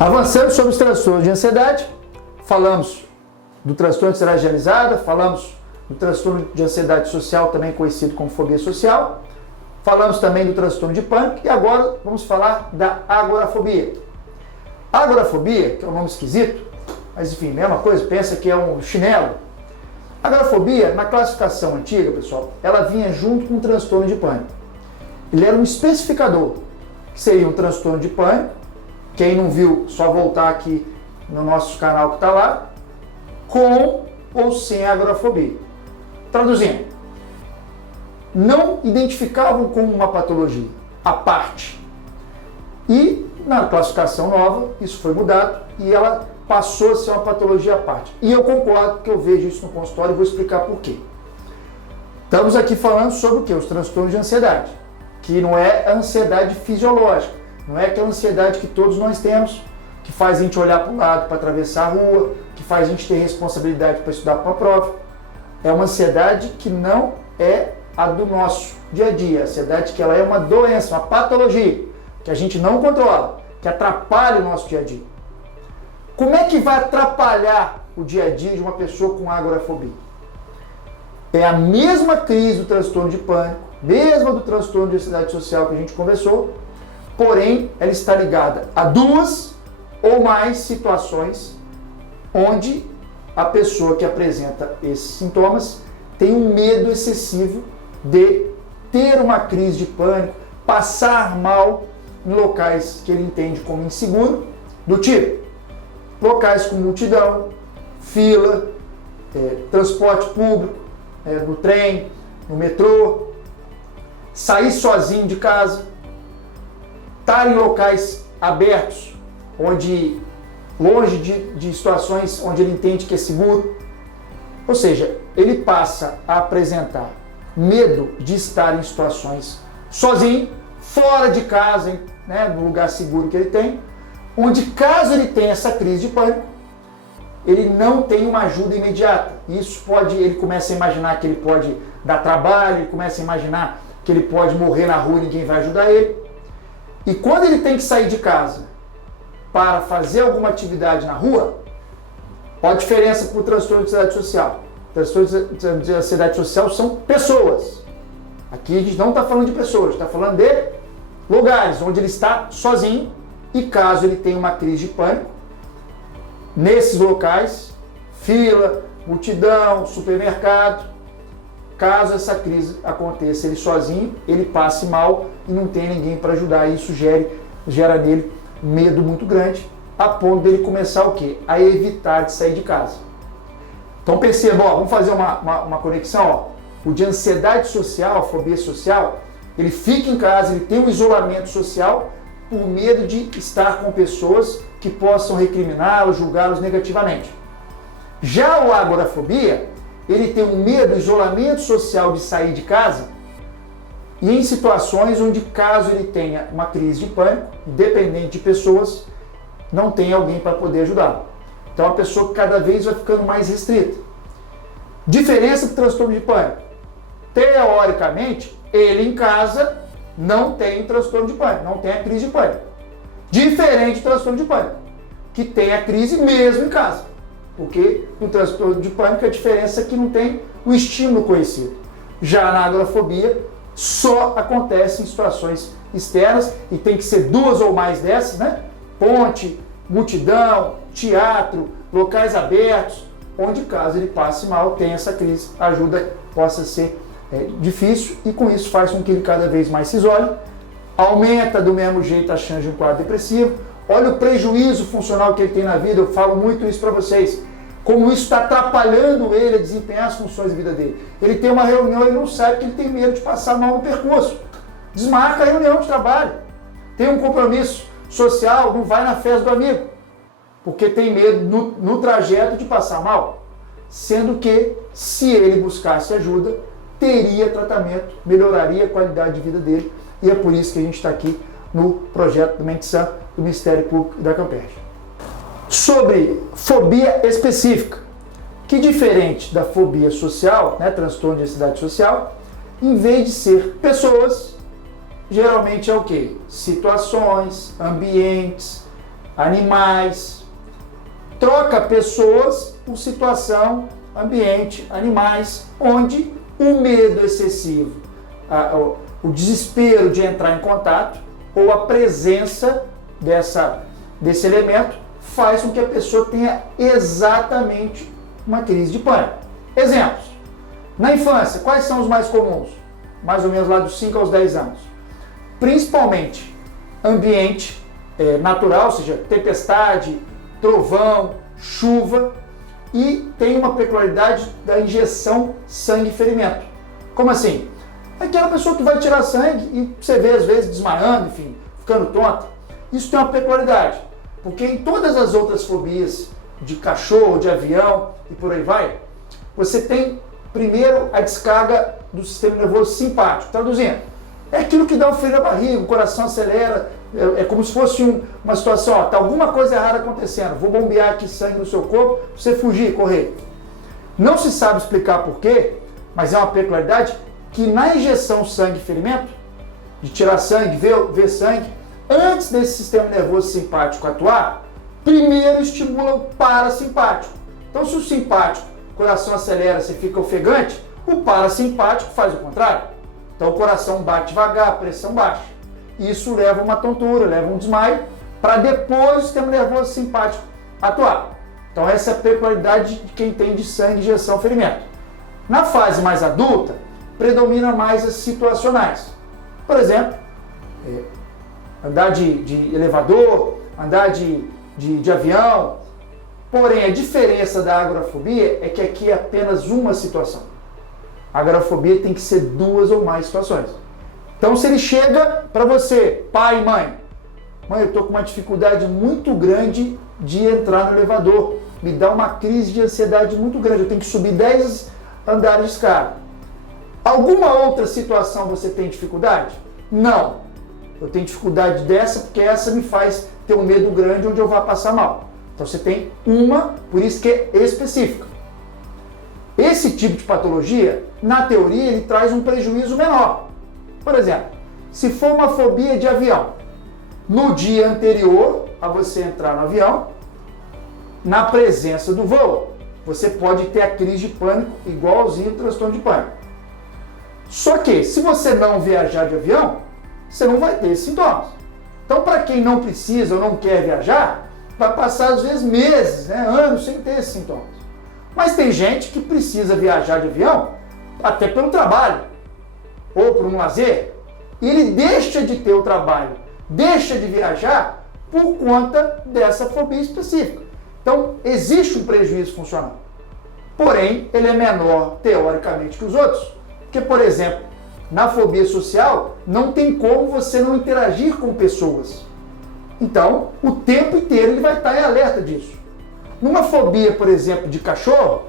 Avançando sobre os transtornos de ansiedade, falamos do transtorno de ansiedade generalizada, falamos do transtorno de ansiedade social, também conhecido como fobia social, falamos também do transtorno de pânico e agora vamos falar da agorafobia. Agorafobia, que é um nome esquisito, mas enfim, mesma coisa, pensa que é um chinelo. Agorafobia, na classificação antiga, pessoal, ela vinha junto com o transtorno de pânico. Ele era um especificador, que seria um transtorno de pânico. Quem não viu, só voltar aqui no nosso canal que está lá, com ou sem agorafobia. Traduzindo, não identificavam como uma patologia à parte. E na classificação nova, isso foi mudado e ela passou a ser uma patologia à parte. E eu concordo que eu vejo isso no consultório e vou explicar por quê. Estamos aqui falando sobre o quê? Os transtornos de ansiedade, que não é a ansiedade fisiológica, não é aquela ansiedade que todos nós temos, que faz a gente olhar para o lado para atravessar a rua, que faz a gente ter responsabilidade para estudar para uma prova. É uma ansiedade que não é a do nosso dia a dia. A ansiedade que ela é uma doença, uma patologia, que a gente não controla, que atrapalha o nosso dia a dia. Como é que vai atrapalhar o dia a dia de uma pessoa com agorafobia? É a mesma crise do transtorno de pânico, mesma do transtorno de ansiedade social que a gente conversou, porém ela está ligada a duas ou mais situações onde a pessoa que apresenta esses sintomas tem um medo excessivo de ter uma crise de pânico, passar mal em locais que ele entende como inseguro, do tipo locais com multidão, fila, transporte público, no trem, no metrô, sair sozinho de casa, estar em locais abertos, onde longe de situações onde ele entende que é seguro. Ou seja, ele passa a apresentar medo de estar em situações sozinho, fora de casa, né, no lugar seguro que ele tem, onde caso ele tenha essa crise de pânico, ele não tem uma ajuda imediata. Isso pode, ele começa a imaginar que ele pode dar trabalho, ele começa a imaginar que ele pode morrer na rua e ninguém vai ajudar ele. E quando ele tem que sair de casa para fazer alguma atividade na rua, qual a diferença para o transtorno de ansiedade social? Transtorno de ansiedade social são pessoas. Aqui a gente não está falando de pessoas, está falando de lugares onde ele está sozinho e caso ele tenha uma crise de pânico, nesses locais, fila, multidão, supermercado, caso essa crise aconteça ele sozinho, ele passe mal e não tem ninguém para ajudar, e isso gera nele medo muito grande, a ponto dele começar o quê? A evitar de sair de casa. Então perceba, vamos fazer uma conexão. O de ansiedade social, a fobia social, ele fica em casa, ele tem um isolamento social por medo de estar com pessoas que possam recriminá-los, julgá-los negativamente. Já o agorafobia, ele tem um medo, isolamento social de sair de casa e em situações onde, caso ele tenha uma crise de pânico, independente de pessoas, não tem alguém para poder ajudá-lo. Então a pessoa cada vez vai ficando mais restrita. Diferença do transtorno de pânico. Teoricamente, ele em casa não tem transtorno de pânico, não tem a crise de pânico. Diferente do transtorno de pânico, que tem a crise mesmo em casa. Porque no transtorno de pânico a diferença é que não tem o estímulo conhecido. Já na agorafobia, só acontece em situações externas e tem que ser duas ou mais dessas, né? Ponte, multidão, teatro, locais abertos, onde caso ele passe mal, tem essa crise, a ajuda possa ser difícil e com isso faz com que ele cada vez mais se isole, aumenta do mesmo jeito a chance de um quadro depressivo. Olha o prejuízo funcional que ele tem na vida, eu falo muito isso para vocês, como isso está atrapalhando ele a desempenhar as funções da vida dele. Ele tem uma reunião, ele não sabe que ele tem medo de passar mal no percurso, desmarca a reunião de trabalho, tem um compromisso social, não vai na festa do amigo, porque tem medo no trajeto de passar mal, sendo que se ele buscasse ajuda, teria tratamento, melhoraria a qualidade de vida dele, e é por isso que a gente está aqui no projeto do Mente Sã, do Ministério Público da Camperj. Sobre fobia específica, que diferente da fobia social, né, transtorno de ansiedade social, em vez de ser pessoas, geralmente é o quê? Situações, ambientes, animais, troca pessoas por situação, ambiente, animais, onde o medo excessivo, o desespero de entrar em contato ou a presença desse elemento faz com que a pessoa tenha exatamente uma crise de pânico. Exemplos. Na infância, quais são os mais comuns? Mais ou menos lá dos 5 aos 10 anos. Principalmente ambiente natural, ou seja, tempestade, trovão, chuva, e tem uma peculiaridade da injeção sangue-ferimento. Como assim? Aquela pessoa que vai tirar sangue e você vê às vezes desmaiando, enfim, ficando tonta. Isso tem uma peculiaridade, porque em todas as outras fobias de cachorro, de avião e por aí vai, você tem primeiro a descarga do sistema nervoso simpático. Traduzindo, é aquilo que dá um frio na barriga, o coração acelera, é como se fosse uma situação, está alguma coisa errada acontecendo, vou bombear aqui sangue no seu corpo, para você fugir, correr. Não se sabe explicar por quê, mas é uma peculiaridade que na injeção sangue-ferimento, de tirar sangue, ver sangue, antes desse sistema nervoso simpático atuar, primeiro estimula o parasimpático. Então, se o simpático, o coração acelera, você fica ofegante, o parasimpático faz o contrário. Então, o coração bate devagar, a pressão baixa. Isso leva a uma tontura, leva a um desmaio, para depois o sistema nervoso simpático atuar. Então, essa é a peculiaridade de quem tem de sangue, injeção, ferimento. Na fase mais adulta, predomina mais as situacionais. Por exemplo, andar de elevador, andar de avião. Porém, a diferença da agorafobia é que aqui é apenas uma situação. A agorafobia tem que ser 2 ou mais situações. Então, se ele chega para você, pai e mãe, eu estou com uma dificuldade muito grande de entrar no elevador, me dá uma crise de ansiedade muito grande, eu tenho que subir 10 andares de escada. Alguma outra situação você tem dificuldade? Não. Eu tenho dificuldade dessa porque essa me faz ter um medo grande onde eu vá passar mal. Então você tem uma, por isso que é específica. Esse tipo de patologia, na teoria, ele traz um prejuízo menor. Por exemplo, se for uma fobia de avião, no dia anterior a você entrar no avião, na presença do voo, você pode ter a crise de pânico igualzinho ao transtorno de pânico. Só que, se você não viajar de avião, você não vai ter esses sintomas. Então, para quem não precisa ou não quer viajar, vai passar às vezes meses, anos sem ter esses sintomas. Mas tem gente que precisa viajar de avião até pelo trabalho ou por um lazer, e ele deixa de ter o trabalho, deixa de viajar por conta dessa fobia específica. Então, existe um prejuízo funcional. Porém, ele é menor, teoricamente, que os outros. Porque, por exemplo, na fobia social, não tem como você não interagir com pessoas. Então, o tempo inteiro ele vai estar em alerta disso. Numa fobia, por exemplo, de cachorro,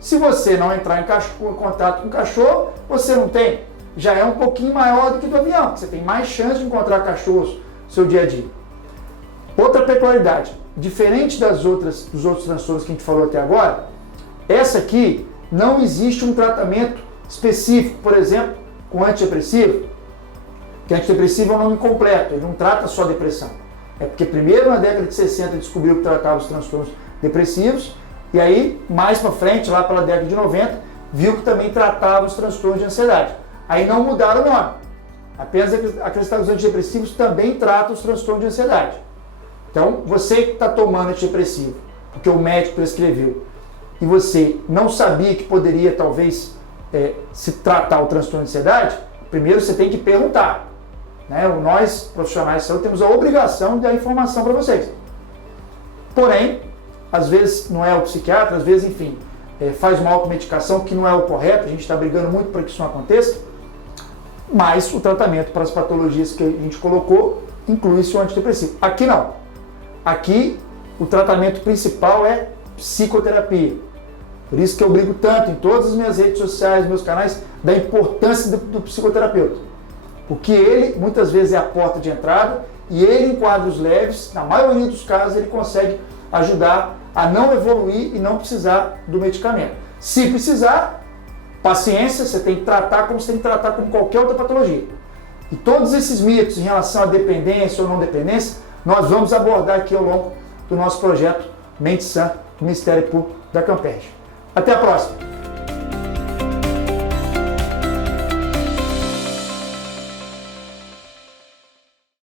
se você não entrar em contato com o cachorro, você não tem. Já é um pouquinho maior do que do avião. Você tem mais chance de encontrar cachorros no seu dia a dia. Outra peculiaridade, diferente dos outros transtornos que a gente falou até agora, essa aqui não existe um tratamento específico, por exemplo, com antidepressivo, que antidepressivo é um nome completo, ele não trata só depressão. É porque primeiro na década de 60 descobriu que tratava os transtornos depressivos, e aí mais para frente, lá pela década de 90, viu que também tratava os transtornos de ansiedade. Aí não mudaram o nome. Apenas acrescentaram que os antidepressivos também tratam os transtornos de ansiedade. Então, você que está tomando antidepressivo, porque o médico prescreveu, e você não sabia que poderia talvez se tratar o transtorno de ansiedade, primeiro você tem que perguntar. Nós, profissionais de saúde, temos a obrigação de dar informação para vocês. Porém, às vezes não é o psiquiatra, às vezes, enfim, faz uma automedicação que não é o correto, a gente está brigando muito para que isso não aconteça, mas o tratamento para as patologias que a gente colocou inclui-se o antidepressivo. Aqui não. Aqui o tratamento principal é psicoterapia. Por isso que eu brigo tanto em todas as minhas redes sociais, meus canais, da importância do psicoterapeuta. Porque ele, muitas vezes, é a porta de entrada e ele, em quadros leves, na maioria dos casos, ele consegue ajudar a não evoluir e não precisar do medicamento. Se precisar, paciência, você tem que tratar como você tem que tratar com qualquer outra patologia. E todos esses mitos em relação à dependência ou não dependência, nós vamos abordar aqui ao longo do nosso projeto Mente Sã, Ministério Público da Campeche. Até a próxima!